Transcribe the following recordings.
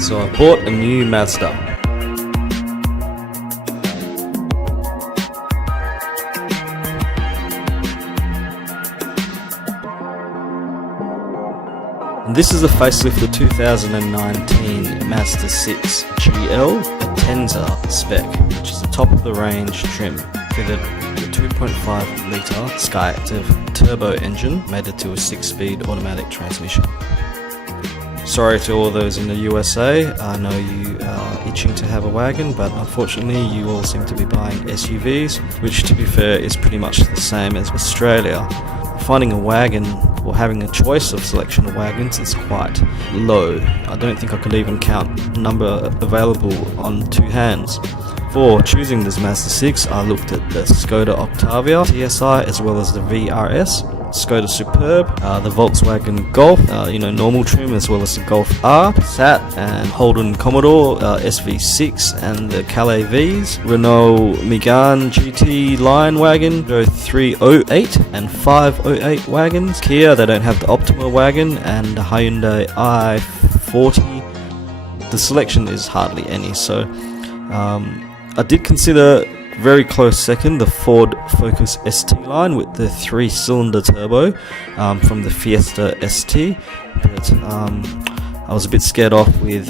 So I bought a new Mazda. And this is the facelift of 2019 Mazda 6 GL ATENZA spec, which is the top of the range trim, fitted with a 2.5 litre Skyactiv turbo engine mated to a 6-speed automatic transmission. Sorry to all those in the USA, I know you are itching to have a wagon, but unfortunately you all seem to be buying SUVs, which to be fair is pretty much the same as Australia. Finding a wagon or having a choice of selection of wagons is quite low. I don't think I could even count the number available on two hands. For choosing this Mazda 6, I looked at the Skoda Octavia TSI as well as the VRS, Skoda Superb, the Volkswagen Golf, normal trim, as well as the Golf R, Passat and Holden Commodore SV6 and the Calais Vs, Renault Megane GT line wagon, 308 and 508 wagons, Kia, they don't have the Optima wagon, and the Hyundai i40. The selection is hardly any, so I did consider very close second the Ford Focus ST line with the 3-cylinder turbo from the Fiesta ST, but I was a bit scared off with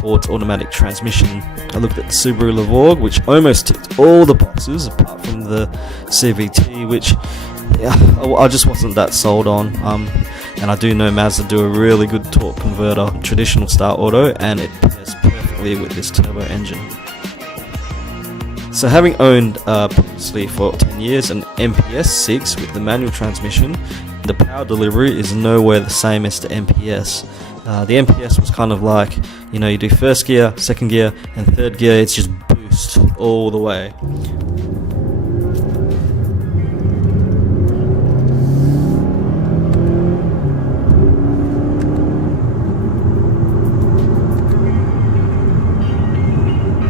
Ford's automatic transmission. I looked at the Subaru Levorg, which almost ticked all the boxes apart from the CVT, which I just wasn't that sold on, and I do know Mazda do a really good torque converter, traditional style auto, and it pairs perfectly with this turbo engine. So having owned previously for 10 years an MPS 6 with the manual transmission, the power delivery is nowhere the same as the MPS. The MPS was kind of like, you do first gear, second gear and third gear, it's just boost all the way.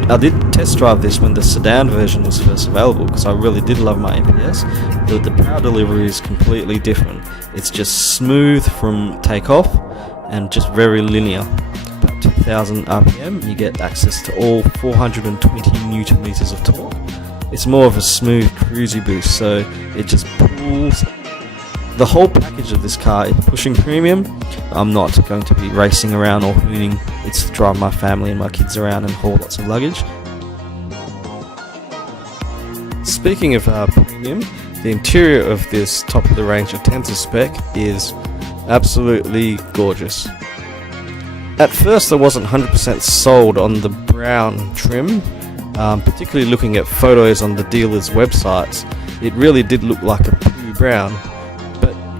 I did test drive this when the sedan version was first available because I really did love my MPS. The power delivery is completely different. It's just smooth from takeoff and just very linear. About 2000 RPM, you get access to all 420 Newton meters of torque. It's more of a smooth cruisy boost, so it just pulls. The whole package of this car is pushing premium. I'm not going to be racing around or hooning. It's to drive my family and my kids around and haul lots of luggage. Speaking of premium, the interior of this top of the range ATENZA spec is absolutely gorgeous. At first I wasn't 100% sold on the brown trim, particularly looking at photos on the dealer's websites. It really did look like a poo brown.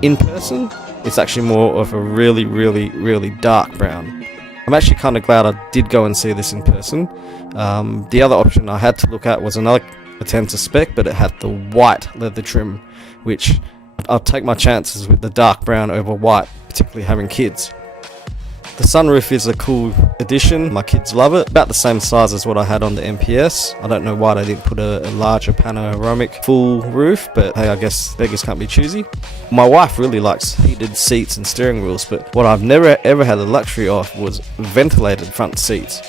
In person, it's actually more of a really, really, really dark brown. I'm actually kind of glad I did go and see this in person. The other option I had to look at was another ATENZA spec, but it had the white leather trim, which I'll take my chances with the dark brown over white, particularly having kids. The sunroof is a cool addition, my kids love it. About the same size as what I had on the MPS. I don't know why they didn't put a larger panoramic full roof, but hey, I guess beggars can't be choosy. My wife really likes heated seats and steering wheels, but what I've never ever had the luxury of was ventilated front seats.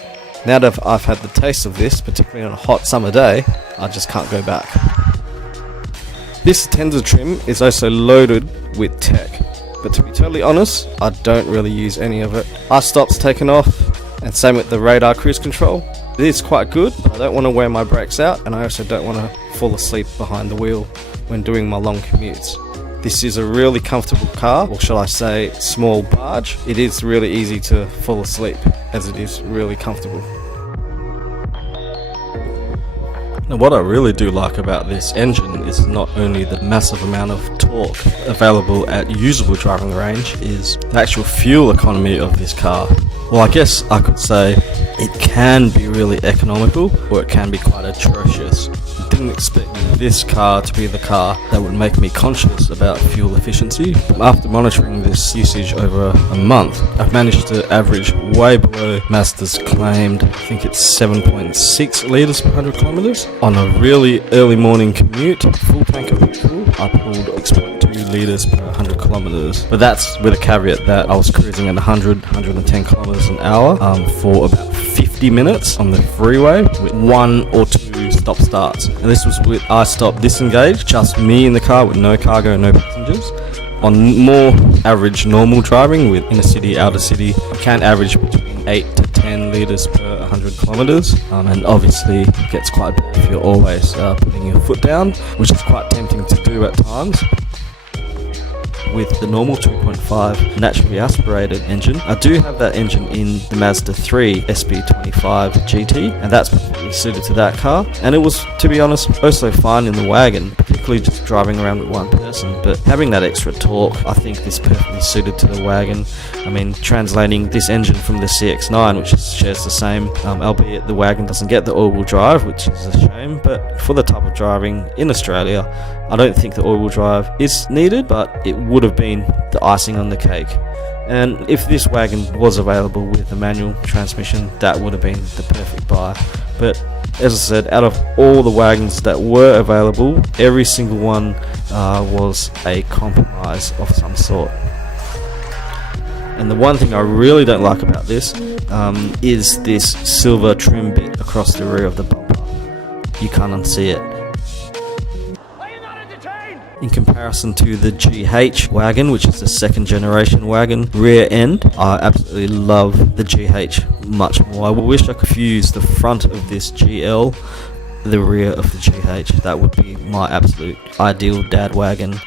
Now that I've had the taste of this, particularly on a hot summer day, I just can't go back. This ATENZA trim is also loaded with tech. But to be totally honest, I don't really use any of it. iStop's taken off, and same with the radar cruise control. It is quite good, but I don't want to wear my brakes out, and I also don't want to fall asleep behind the wheel when doing my long commutes. This is a really comfortable car, or shall I say small barge. It is really easy to fall asleep, as it is really comfortable. Now what I really do like about this engine is not only the massive amount of torque available at usable driving range, is the actual fuel economy of this car. Well, I guess I could say it can be really economical, or it can be quite atrocious. didn't expect this car to be the car that would make me conscious about fuel efficiency. After monitoring this usage over a month, I've managed to average way below Mazda's claimed, I think it's 7.6 litres per 100 kilometres. On a really early morning commute, full tank of petrol, I pulled 6.2 litres per 100 kilometres. But that's with a caveat that I was cruising at 110 kilometres an hour for about 50 minutes on the freeway with 1 or 2 stop starts. And this was with I-stop disengaged, just me in the car with no cargo, no passengers. On more average normal driving with inner city, outer city, I can average between 8 to 10 litres per 100 kilometres, and obviously it gets quite bad if you're always putting your foot down, which is quite tempting to do at times. With the normal 2.5 naturally aspirated engine, I do have that engine in the Mazda 3 SP25 GT, and that's perfectly suited to that car. And it was, to be honest, also fine in the Wagon, particularly just driving around with one person. But having that extra torque, I think is perfectly suited to the Wagon. I mean, translating this engine from the CX-9, which shares the same, albeit the Wagon doesn't get the all-wheel drive, which is a shame. But for the type of driving in Australia, I don't think the all-wheel drive is needed, but it would have been the icing on the cake. And if this Wagon was available with a manual transmission, that would have been the perfect buy. But as I said, out of all the Wagons that were available, every single one was a compromise of some sort. And the one thing I really don't like about this is this silver trim bit across the rear of the bumper. You can't unsee it. In comparison to the GH Wagon, which is the second generation Wagon rear end, I absolutely love the GH much more. I wish I could fuse the front of this GL, the rear of the GH. That would be my absolute ideal Dadwagon,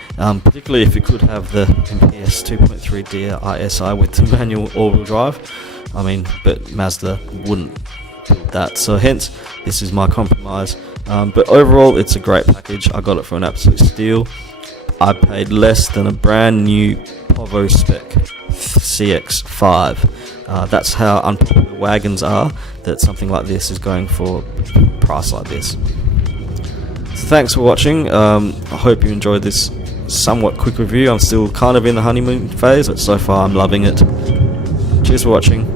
particularly if it could have the MPS 2.3 DRISI with the manual all-wheel drive. I mean, but Mazda wouldn't build that, so hence this is my compromise. But overall, it's a great package. I got it for an absolute steal. I paid less than a brand new Turbo spec CX-5. That's how unpopular Wagons are, that something like this is going for a price like this. So thanks for watching. I hope you enjoyed this somewhat quick review. I'm still kind of in the honeymoon phase, but so far I'm loving it. Cheers for watching.